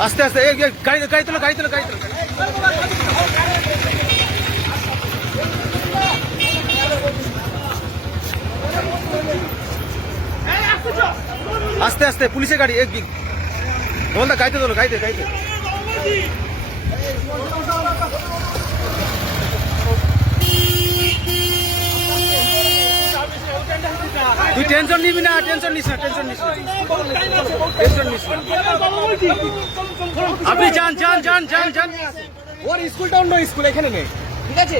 আস্তে আস্তে গাড়ি গাড়ি তোলো গাড়ি তোলো গাড়ি তোলো। আস্তে আস্তে, পুলিশের গাড়ি এক দিন তোমাদের গাইতে তোলো গাইতে গাইতে তুই টেনশন নিবি না টেনশন নিস না টেনশন নিস না। টেনশন নিস না। আপনি যান যান যান যান যান। ওর স্কুলটা অন্য স্কুল এখানে নেই। ঠিক আছে?